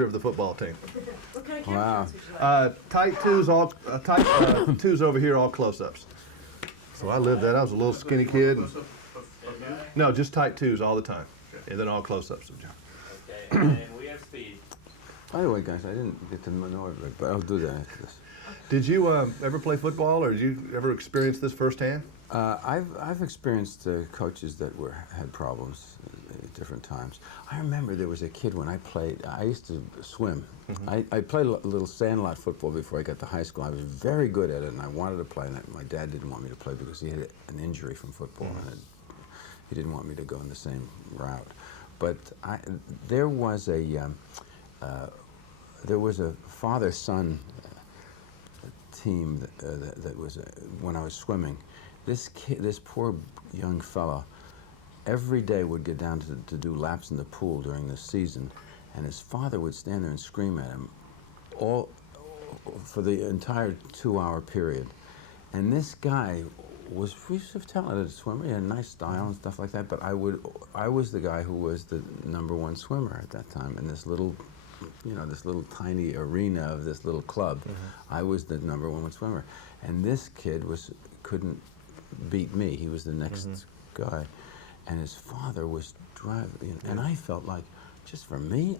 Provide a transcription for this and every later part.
manager of the football team. What kind of Wow. camera shots would you like? Tight twos over here, all close-ups. So I lived that. I was a little skinny kid. No, just tight twos all the time, and then all close-ups of John. Okay, and we have speed. By the way, guys, I didn't get to know everybody, but I'll do that after this. Did you ever play football, or did you ever experience this firsthand? I've experienced coaches that had problems at different times. I remember there was a kid when I played. I used to swim. I played a little sandlot football before I got to high school. I was very good at it, and I wanted to play. And my dad didn't want me to play because he had an injury from football, and he didn't want me to go in the same route. But there was a father-son team that was when I was swimming. This poor young fellow, every day would get down to do laps in the pool during the season, and his father would stand there and scream at him all for the entire 2-hour period. And this guy was talented swimmer. He had a nice style and stuff like that. But I was the guy who was the #1 swimmer at that time in this little, this little tiny arena of this little club. I was the #1 swimmer, and this kid couldn't beat me. He was the next guy, and his father was driving. And I felt like, just for me,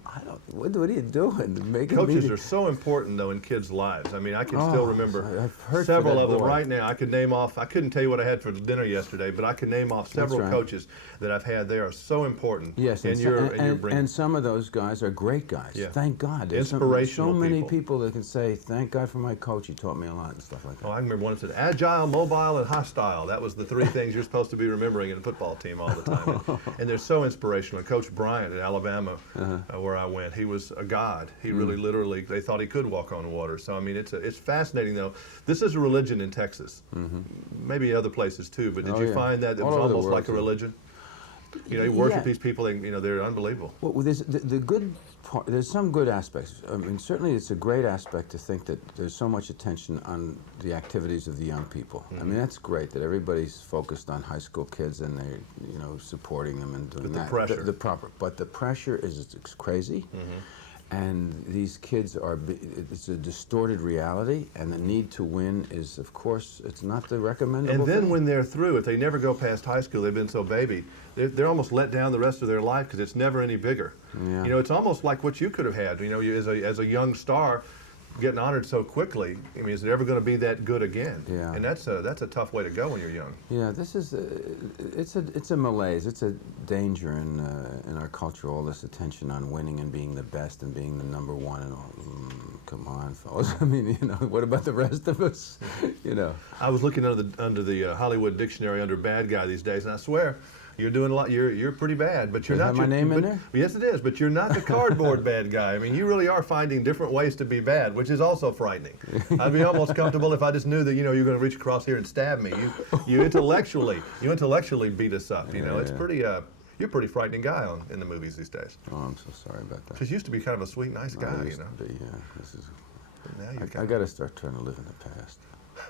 what are you doing? Coaches are so important, though, in kids' lives. I mean, I can still remember several of them right now. I could name off, I couldn't tell you what I had for dinner yesterday, but I can name off several coaches that I've had. They are so important. Yes, and some of those guys are great guys. Yeah. Thank God. There's inspirational so many people that can say, thank God for my coach. He taught me a lot and stuff like that. Oh, I remember one that said, agile, mobile, and hostile. That was the 3 things you're supposed to be remembering in a football team all the time. And they're so inspirational. And Coach Bryant at Alabama, where I went, he was a god. He really, literally, they thought he could walk on water. So I mean, it's fascinating though. This is a religion in Texas, maybe other places too. But did you find that it was almost like a religion? You worship these people. They're unbelievable. Well, there's the good part. There's some good aspects. I mean, certainly it's a great aspect to think that there's so much attention on the activities of the young people. I mean, that's great that everybody's focused on high school kids and they're supporting them and doing that. The pressure. But the pressure is crazy. And these kids it's a distorted reality, and the need to win is, of course, it's not the recommendable And then thing. when they're through, if they never go past high school, they've been so baby, they're almost let down the rest of their life because it's never any bigger. Yeah. It's almost like what you could have had, as a young star, getting honored so quickly. I mean, is it ever going to be that good again? Yeah. And that's a tough way to go when you're young. Yeah, this is it's a malaise. It's a danger in our culture. All this attention on winning and being the best and being the #1 and all. Come on, fellas. I mean, what about the rest of us? I was looking under the Hollywood dictionary under bad guy these days, and I swear, you're doing a lot. You're pretty bad, but you're not. Is that my name in there? Yes, it is. But you're not the cardboard bad guy. I mean, you really are finding different ways to be bad, which is also frightening. I'd be almost comfortable if I just knew that you're going to reach across here and stab me. You intellectually beat us up. It's pretty. You're a pretty frightening guy in the movies these days. Oh, I'm so sorry about that. Because you used to be kind of a sweet, nice guy. I used to be, this is. Now I got to start trying to live in the past.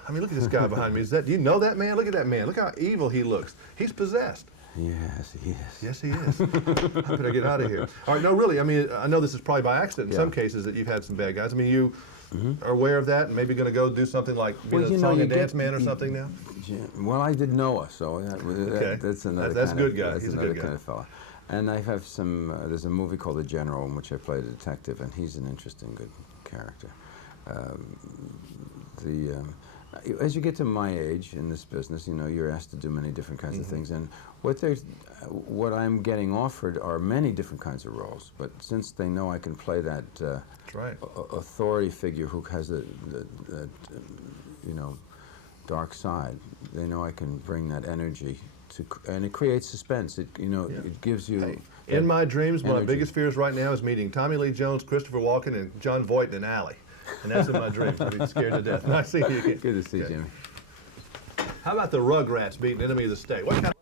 I mean, look at this guy behind me. Do you know that man? Look at that man. Look how evil he looks. He's possessed. Yes, he is. Yes, he is. I better get out of here. All right, no, really, I mean, I know this is probably by accident in some cases that you've had some bad guys. I mean, you are aware of that and maybe going to go do something like being a song and dance man or something now? Well, I did Noah, so that's another that's kind good of, guy. That's He's another a good kind guy. of fella. And I have there's a movie called The General in which I played a detective, and he's an interesting, good character. As you get to my age in this business, you're asked to do many different kinds of things, and what I'm getting offered are many different kinds of roles. But since they know I can play that authority figure who has that dark side, they know I can bring that energy and it creates suspense. It gives you. Hey, in my dreams, one of my energy. biggest fears right now is meeting Tommy Lee Jones, Christopher Walken, and Jon Voight in an alley. And that's in my dreams. I'd be scared to death. Nice seeing you again. Good to see you, Jimmy. How about the Rugrats beating Enemy of the State? What kind